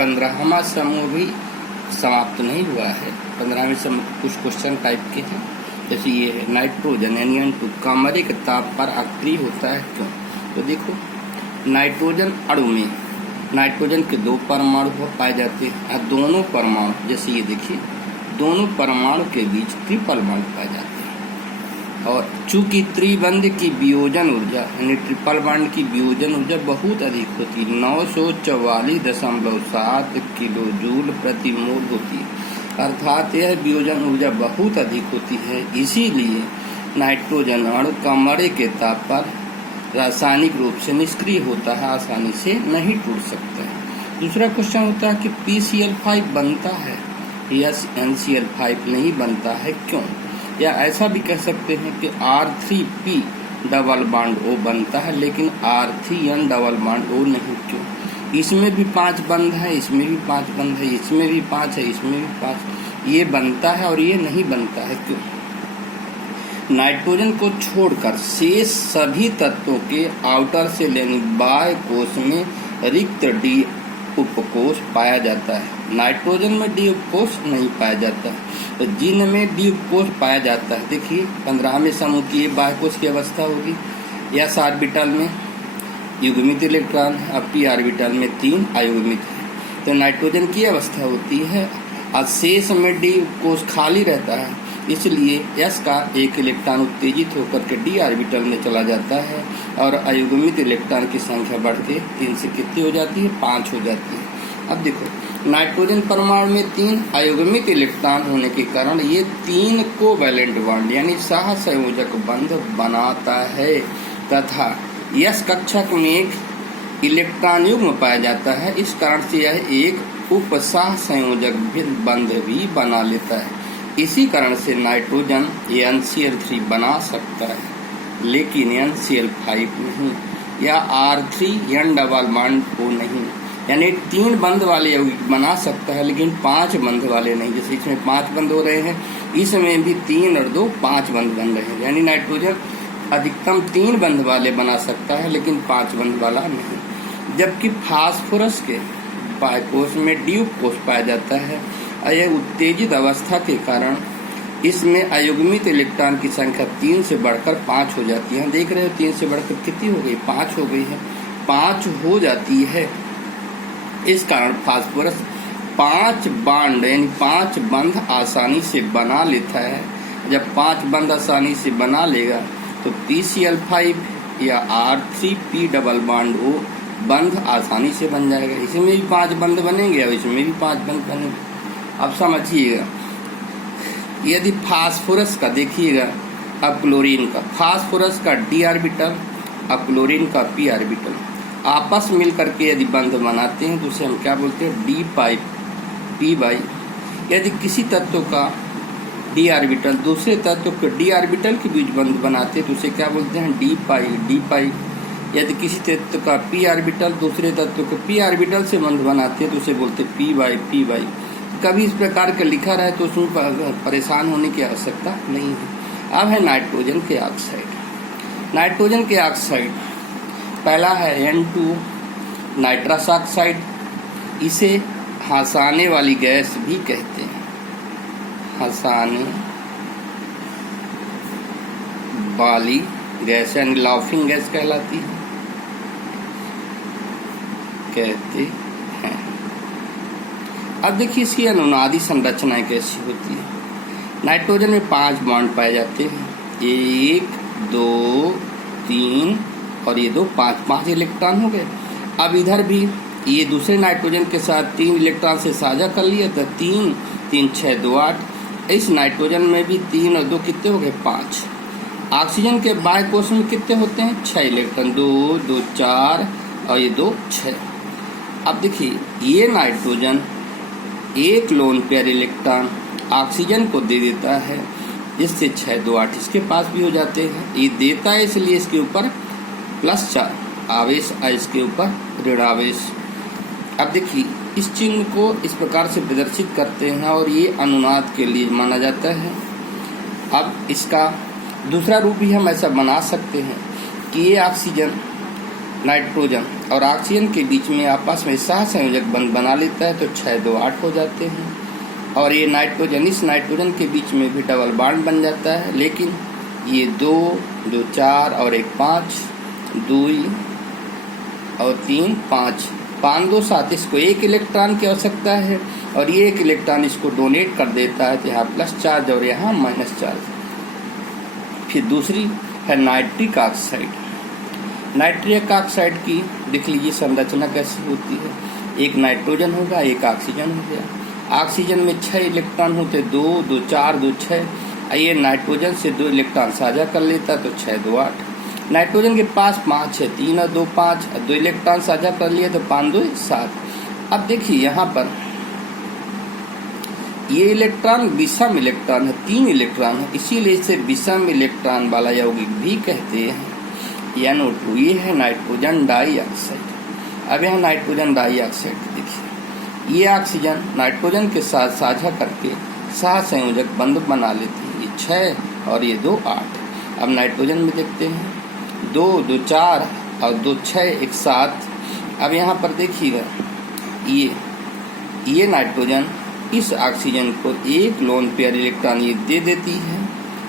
15वां समूह भी समाप्त नहीं हुआ है। 15वें समूह कुछ क्वेश्चन टाइप के हैं, जैसे ये है नाइट्रोजन N2 कमरे के ताप पर अक्रिय होता है क्यों। तो देखो, नाइट्रोजन अणु में नाइट्रोजन के 2 परमाणु पाए जाते हैं। दोनों परमाणु, जैसे ये देखिए, दोनों परमाणु के बीच ट्रिपल बॉन्ड पाए जाते हैं। और चूंकि त्रिबंध की वियोजन ऊर्जा यानी ट्रिपल बॉन्ड की वियोजन ऊर्जा बहुत अधिक होती है, 944.7 किलो जूल प्रति मोल होती है, अर्थात यह वियोजन ऊर्जा बहुत अधिक होती है। इसीलिए नाइट्रोजन अणु कमरे के ताप पर रासायनिक रूप से निष्क्रिय होता है, आसानी से नहीं टूट सकता है। दूसरा क्वेश्चन होता है कि PCl5 बनता है, यस NCl5 नहीं बनता है क्यों। या ऐसा भी कह सकते हैं कि R3P डबल बॉन्ड O बनता है, लेकिन R3N डबल बॉन्ड O नहीं क्यों। इसमें भी 5 बंध है, इसमें भी 5 बंध है, इसमें भी 5 है, इसमें भी 5, ये बनता है और ये नहीं बनता है क्यों। नाइट्रोजन को छोड़कर शेष सभी तत्वों के आउटर सेल यानी बाह्य कोश में रिक्त D उपकोष पाया जाता है। नाइट्रोजन में D उपकोष नहीं पाया जाता है, तो जिन में D उपकोष पाया जाता है, देखिए 15वें समूह की बाह्य कोश की अवस्था होगी। S ऑर्बिटल में युग्मित इलेक्ट्रॉन है, अब P ऑर्बिटल में 3 अयुग्मित है, तो नाइट्रोजन की अवस्था होती है। और शेष में D उपकोष खाली रहता है, इसलिए S का एक इलेक्ट्रॉन उत्तेजित होकर के D ऑर्बिटल में चला जाता है और अयुग्मित इलेक्ट्रॉन की संख्या बढ़ के 3 से कितनी हो जाती है, 5 हो जाती है। अब देखो, नाइट्रोजन परमाणु में 3 अयुग्मित इलेक्ट्रॉन होने के कारण ये 3 कोवैलेंट बॉन्ड यानी सहसंयोजक बंध बनाता है, तथा S कक्षक में एक इलेक्ट्रॉन युग्म पाया जाता है। इस कारण से यह एक उपसहसंयोजक बंध भी बना लेता है। इसी कारण से नाइट्रोजन NCl3 बना सकता है, लेकिन NCl5 नहीं, या R3N डबल बॉन्ड O नहीं। यानी 3 बंध वाले यौगिक बना सकता है, लेकिन 5 बंध वाले नहीं। जैसे इसमें 5 बंध हो रहे हैं, इसमें भी 3 और 2 5 बंध बन रहे हैं। यानी नाइट्रोजन अधिकतम 3 बंध वाले बना सकता है, लेकिन 5 बंध वाला नहीं। जबकि फास्फोरस के बाह्य कोश में D उपकोष पाया जाता है, और यह उत्तेजित अवस्था के कारण इसमें अयुग्मित इलेक्ट्रॉन की संख्या 3 से बढ़कर 5 हो जाती है। देख रहे हो 3 से बढ़कर कितनी हो गई, 5 हो गई है, 5 हो जाती है। इस कारण फास्फोरस 5 बॉन्ड यानी 5 बंध आसानी से बना लेता है। जब 5 बंध आसानी से बना लेगा तो PCl5 या R3P डबल बॉन्ड O बंध आसानी से बन जाएगा। इसमें भी 5 बंध बनेंगे और इसमें भी 5 बंध बनेंगे। अब समझिएगा, यदि फास्फोरस का देखिएगा, अब क्लोरीन का, फास्फोरस का D ऑर्बिटल और क्लोरीन का P ऑर्बिटल आपस मिल करके यदि बंध बनाते हैं तो उसे हम क्या बोलते हैं, D पाई P बाई। यदि किसी तत्व का D ऑर्बिटल दूसरे तत्व के D ऑर्बिटल के बीच बंध बनाते हैं तो उसे क्या बोलते हैं, D पाई। यदि किसी तत्व का P ऑर्बिटल दूसरे तत्व के P ऑर्बिटल से बंध बनाते हैं तो उसे बोलते हैं P बाई। कभी इस प्रकार का लिखा रहे तो उसमें परेशान होने की आवश्यकता नहीं है। अब है नाइट्रोजन के ऑक्साइड। नाइट्रोजन के ऑक्साइड पहला है N2 नाइट्रस ऑक्साइड। इसे हंसाने वाली गैस भी कहते हैं, हंसाने वाली गैस यानी लाफिंग गैस कहलाती है, कहते हैं। अब देखिए इसकी अनुनादी संरचनाएं कैसी होती है। नाइट्रोजन में 5 बॉन्ड पाए जाते हैं, 1 2 3 और ये 2 5 इलेक्ट्रॉन हो गए। अब इधर भी ये दूसरे नाइट्रोजन के साथ 3 इलेक्ट्रॉन से साझा कर लिए तो 3 3 6 2 8। इस नाइट्रोजन में भी 3 और 2 कितने हो गए, 5। ऑक्सीजन के बाह्य कोश में कितने होते हैं, 6 इलेक्ट्रॉन, 2 2 4 और ये 2 6। अब देखिए ये नाइट्रोजन एक लोन पेयर इलेक्ट्रॉन ऑक्सीजन को दे देता है, जिससे 6 2 8 इसके पास भी हो जाते हैं। ये देता है इसलिए इसके ऊपर +4 आवेश और इसके ऊपर ऋण आवेश। अब देखिए इस चिन्ह को इस प्रकार से प्रदर्शित करते हैं और ये अनुनाद के लिए माना जाता है। अब इसका दूसरा रूप भी हम ऐसा बना सकते हैं कि ये ऑक्सीजन नाइट्रोजन और ऑक्सीजन के बीच में आपस में सहसंयोजक बंध बना लेता है तो 628 हो जाते हैं। और ये नाइट्रोजन इस नाइट्रोजन के बीच में भी डबल बॉन्ड बन जाता है, लेकिन ये 2 2 4 और 1 5 2 और 3 5 5 2 7 इसको 1 इलेक्ट्रॉन की आवश्यकता है और ये 1 इलेक्ट्रॉन इसको डोनेट कर देता है, तो यहाँ प्लस चार्ज और यहाँ माइनस चार्ज। फिर दूसरी है नाइट्रिक ऑक्साइड। नाइट्रिक ऑक्साइड की देख लीजिए संरचना कैसी होती है। एक नाइट्रोजन होगा, एक ऑक्सीजन हो गया। ऑक्सीजन में 6 इलेक्ट्रॉन होते, 2 2 4 2 6। ये नाइट्रोजन से 2 इलेक्ट्रॉन साझा कर लेता तो 6 2 8। नाइट्रोजन के पास 5 है, 3 और 2 5, 2 इलेक्ट्रॉन साझा कर लिए तो 5 2 7। अब देखिए यहाँ पर ये इलेक्ट्रॉन विषम इलेक्ट्रॉन है, 3 इलेक्ट्रॉन है, इसीलिए इसे विषम इलेक्ट्रॉन वाला यौगिक भी कहते हैं, NO2। ये है नाइट्रोजन डाइऑक्साइड। अब यहाँ नाइट्रोजन डाइऑक्साइड देखिए, ये ऑक्सीजन नाइट्रोजन के साथ साझा करके सहसंयोजक बंध बना लेती है। ये 6 और ये 2 8। अब नाइट्रोजन में देखते हैं 2 2 4 और 2 6 एक साथ। अब यहाँ पर देखिएगा ये नाइट्रोजन इस ऑक्सीजन को एक लोन पेयर इलेक्ट्रॉन ये दे देती है,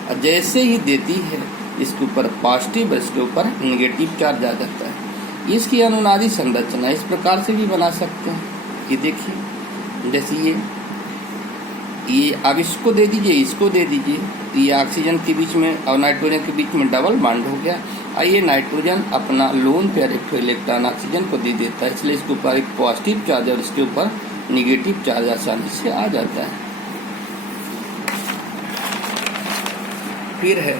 और जैसे ही देती है इसके ऊपर पॉजिटिव, इसके ऊपर नेगेटिव चार्ज आ जाता है। इसकी अनुनादी संरचना इस प्रकार से भी बना सकते हैं। ये देखिए, जैसे ये अब इसको दे दीजिए, इसको दे दीजिए, ये ऑक्सीजन के बीच में और नाइट्रोजन के बीच में डबल बॉन्ड हो गया, और ये नाइट्रोजन अपना लोन पेयर इलेक्ट्रॉन ऑक्सीजन को दे देता है, इसलिए इसके ऊपर एक पॉजिटिव चार्ज और इसके ऊपर निगेटिव चार्ज आसानी से आ जाता है। फिर है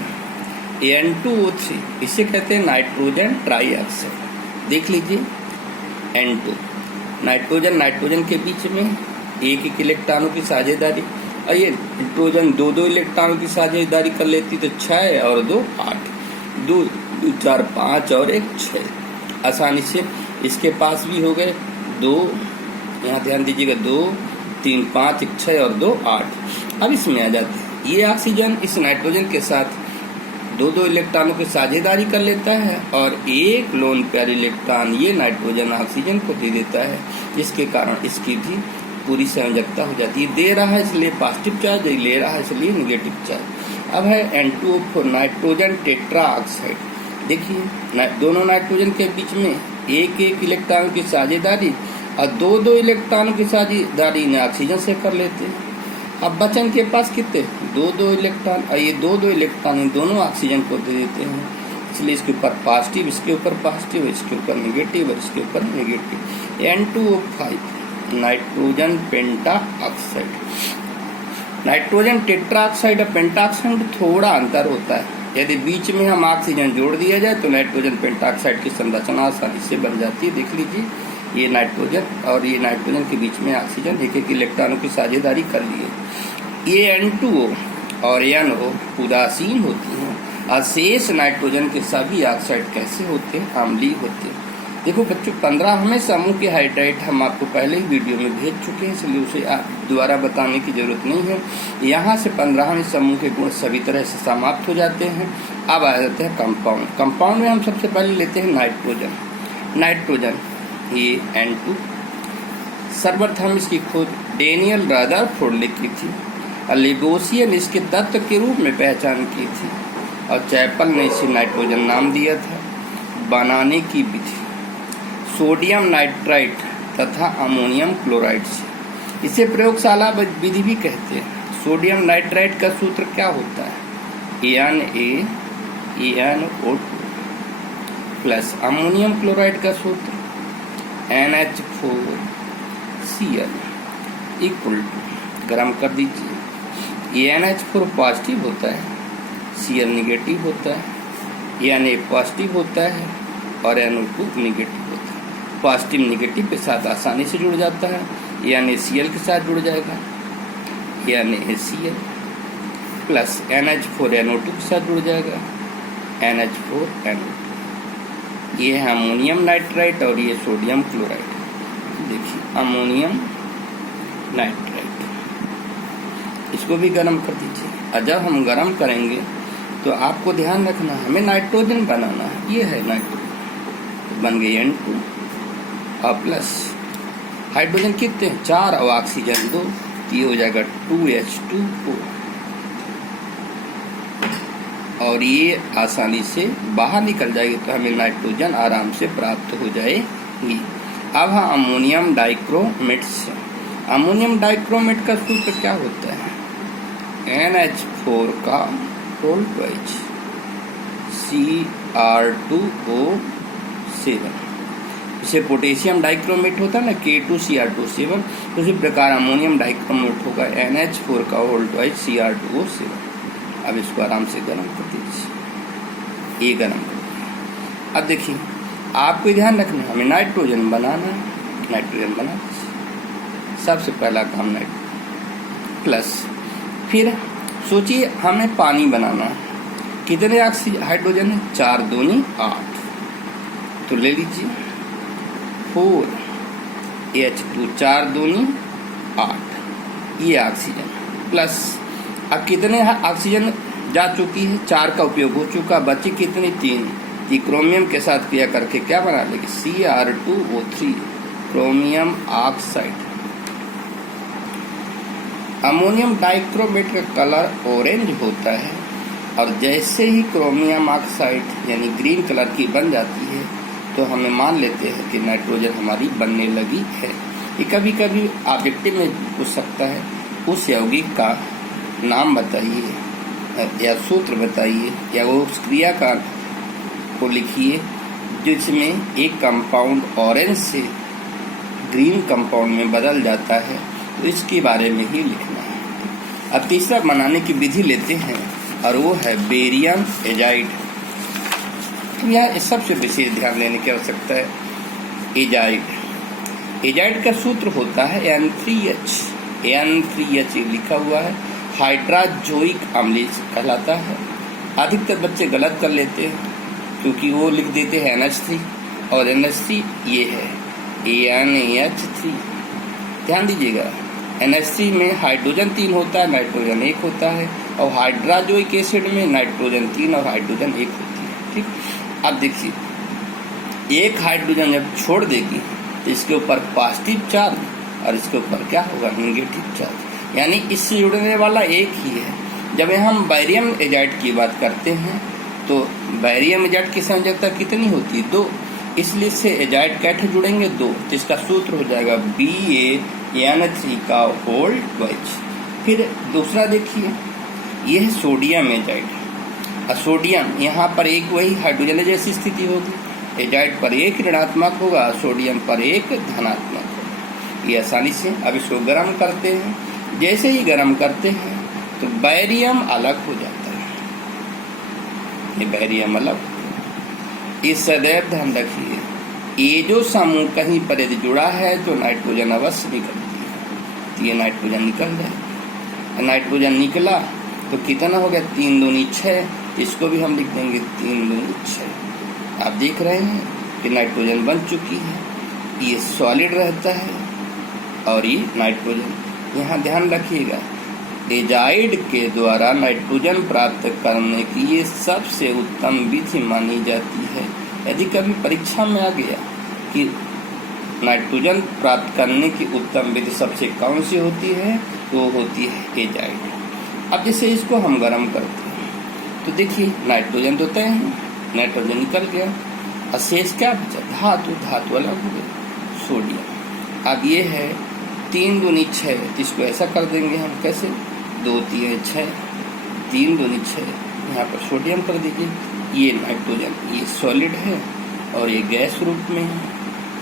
N2O3, इसे कहते हैं नाइट्रोजन ट्राइऑक्साइड। देख लीजिए N2 नाइट्रोजन के बीच में एक इलेक्ट्रॉनों की साझेदारी, और ये नाइट्रोजन 2 इलेक्ट्रॉनों की साझेदारी कर लेती तो 6 और 2 8, 2 2 4 5 और 1 6। आसानी से इसके पास भी हो गए 2, यहाँ ध्यान दीजिएगा 2 3 5 1 6 और 2 8। अब इसमें आ जाते हैं, ये ऑक्सीजन इस नाइट्रोजन के साथ 2 इलेक्ट्रॉनों की साझेदारी कर लेता है और एक लोन पेयर इलेक्ट्रॉन ये नाइट्रोजन ऑक्सीजन को दे देता है, जिसके कारण इसकी भी पूरी संयोजकता हो जाती है। दे रहा है इसलिए पॉजिटिव चार्ज, ले रहा है इसलिए नेगेटिव चार्ज। अब है N2O4 नाइट्रोजन टेट्रा ऑक्साइड। देखिए दोनों नाइट्रोजन के बीच में एक इलेक्ट्रॉन की साझेदारी और 2 इलेक्ट्रॉनों की साझेदारी ने ऑक्सीजन से कर लेते हैं। अब बचन के पास कितने 2 इलेक्ट्रॉन, और ये 2 इलेक्ट्रॉन दोनों ऑक्सीजन को दे देते हैं, इसलिए इसके ऊपर पॉजिटिव, इसके ऊपर पॉजिटिव, इसके ऊपर नेगेटिव और इसके ऊपर नेगेटिव। N2O5 नाइट्रोजन पेंटा ऑक्साइड। नाइट्रोजन टेट्रा ऑक्साइड और पेंटा ऑक्साइड में थोड़ा अंतर होता है। यदि बीच में हम ऑक्सीजन जोड़ दिया जाए तो नाइट्रोजन पेंटा ऑक्साइड की संरचना आसानी से बन जाती है। देख लीजिए, ये नाइट्रोजन और ये नाइट्रोजन के बीच में ऑक्सीजन एक इलेक्ट्रॉनों की साझेदारी कर लिए। ये N2O और NO उदासीन होती हैं, और शेष नाइट्रोजन के सभी ऑक्साइड कैसे होते हैं, अम्लीय होते हैं। देखो बच्चों, 15 हमें समूह के हाइड्राइड हम आपको पहले ही वीडियो में भेज चुके हैं, इसलिए उसे आप दोबारा बताने की जरूरत नहीं है। यहाँ से 15वें समूह के गुण सभी तरह से समाप्त हो जाते हैं। अब आ जाते हैं कंपाउंड। कंपाउंड में हम सबसे पहले लेते हैं नाइट्रोजन ये N2। सर्वप्रथम इसकी खोज डेनियल रदरफोर्ड ने की थी, और लिबोसियन इसके तत्व के रूप में पहचान की थी, और चैपल ने इसे नाइट्रोजन नाम दिया था। बनाने की विधि सोडियम नाइट्राइट तथा अमोनियम क्लोराइड से, इसे प्रयोगशाला विधि भी कहते हैं। सोडियम नाइट्राइट का सूत्र क्या होता है, NaNO2 प्लस अमोनियम क्लोराइड का सूत्र NH4Cl इक्वल टू, गरम कर दीजिए, ये NH4 पॉजिटिव होता है, Cl निगेटिव होता है, Na पॉजिटिव होता है और NO2 निगेटिव होता है। पॉजिटिव निगेटिव के साथ आसानी से जुड़ जाता है, NaCl के साथ जुड़ जाएगा, NaCl प्लस NH4NO2 के साथ जुड़ जाएगा, NH4NO2। ये है अमोनियम नाइट्राइट और ये सोडियम क्लोराइड। देखिए अमोनियम नाइट्राइट, इसको भी गर्म कर दीजिए। और जब हम गर्म करेंगे तो आपको ध्यान रखना, हमें नाइट्रोजन बनाना है। ये है नाइट्रोजन, बन गई N2 और प्लस हाइड्रोजन कितने 4 और ऑक्सीजन 2, तो ये हो जाएगा 2H2O और ये आसानी से बाहर निकल जाएगी, तो हमें नाइट्रोजन आराम से प्राप्त हो जाएगी। अब हाँ अमोनियम डाइक्रोमेट से, अमोनियम डाइक्रोमेट का सूत्र क्या होता है NH4 का होल ट्वाइस Cr2O7, इसे पोटेशियम डाइक्रोमेट होता है ना K2Cr2O7, उसी प्रकार अमोनियम डाइक्रोमेट होगा NH4 का होल ट्वाइस Cr2O7। अब इसको आराम से गर्म कर दीजिए, ये गर्म कर दीजिए। अब देखिए आपको ध्यान रखना, हमें नाइट्रोजन बनाना है, नाइट्रोजन बना सबसे पहला काम नाइट्रोजन प्लस, फिर सोचिए हमें पानी बनाना है, कितने हाइड्रोजन है 4 दूनी 8, तो ले लीजिए 4H2 4 दूनी 8, ये ऑक्सीजन प्लस अब कितने ऑक्सीजन जा चुकी है 4 का उपयोग हो चुका, बचे कितनी 3, कि क्रोमियम के साथ क्रिया करके क्या बना लेगी Cr2O3 chromium oxide. Ammonium dichromate का कलर ऑरेंज होता है और जैसे ही क्रोमियम ऑक्साइड यानी ग्रीन कलर की बन जाती है तो हमें मान लेते हैं कि नाइट्रोजन हमारी बनने लगी है। ये कभी कभी ऑब्जेक्टिव में पूछ सकता है, उस यौगिक का नाम बताइए या सूत्र बताइए या वो उस क्रिया का को लिखिए जिसमें एक कंपाउंड ऑरेंज से ग्रीन कंपाउंड में बदल जाता है, तो इसके बारे में ही लिखना है। अब तीसरा बनाने की विधि लेते हैं और वो है बेरियम एजाइड। तो यह सबसे विशेष ध्यान देने की आवश्यकता है। एजाइड का सूत्र होता है N3H लिखा हुआ है, हाइड्राजोइक अम्ल कहलाता है। अधिकतर बच्चे गलत कर लेते हैं क्योंकि वो लिख देते हैं NH3 और NH3 ये है NaH3। ध्यान दीजिएगा NH3 में हाइड्रोजन 3 होता है, नाइट्रोजन 1 होता है, और हाइड्राजोइक एसिड में नाइट्रोजन 3 और हाइड्रोजन 1 होती है। ठीक, अब देखिए एक हाइड्रोजन जब छोड़ देगी तो इसके ऊपर पॉजिटिव चार्ज और इसके ऊपर क्या होगा नेगेटिव चार्ज, यानी इससे जुड़ने वाला एक ही है। जब हम बैरियम एजाइड की बात करते हैं तो बैरियम एजाइड की संयोजकता कितनी होती है 2, इसलिए से एजाइड कैसे जुड़ेंगे 2, तो इसका सूत्र हो जाएगा BaN3 का होल ट्वाइस। फिर दूसरा देखिए ये है सोडियम एजाइड, और सोडियम यहाँ पर एक वही हाइड्रोजन जैसी स्थिति होगी, एजाइड पर एक ऋणात्मक होगा, सोडियम पर एक धनात्मक होगा। ये आसानी से अब इसको गर्म करते हैं, जैसे ही गर्म करते हैं तो बैरियम अलग हो जाता है, ये बैरियम अलग। इस सदैव ध्यान रखिए ये जो समूह कहीं पर यदि जुड़ा है तो नाइट्रोजन अवश्य निकलती है, तो ये नाइट्रोजन निकल जाए। नाइट्रोजन निकला तो कितना हो गया 3 दूनी 6, इसको भी हम लिख देंगे 3 दूनी 6। आप देख रहे हैं कि नाइट्रोजन बन चुकी है, ये सॉलिड रहता है और ये नाइट्रोजन। यहाँ ध्यान रखिएगा एजाइड के द्वारा नाइट्रोजन प्राप्त करने की ये सबसे उत्तम विधि मानी जाती है। यदि कभी परीक्षा में आ गया कि नाइट्रोजन प्राप्त करने की उत्तम विधि सबसे कौन सी होती है, वो होती है एजाइड। अब जैसे इसको हम गर्म करते हैं तो देखिए नाइट्रोजन तो तय है, नाइट्रोजन निकल गया, अशेष क्या बचा धातु अलग हो गया सोडियम। अब ये है 3 दूनी 6, तो इसको ऐसा कर देंगे हम कैसे 2 3 6, 3 दूनी 6, यहाँ पर सोडियम कर दीजिए। ये नाइट्रोजन ये सॉलिड है और ये गैस रूप में है।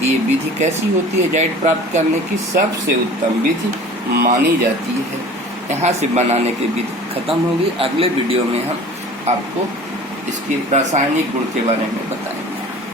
ये विधि कैसी होती है एजाइड प्राप्त करने की सबसे उत्तम विधि मानी जाती है। यहाँ से बनाने की विधि खत्म होगी। अगले वीडियो में हम आपको इसकी रासायनिक गुण के बारे में बताएंगे।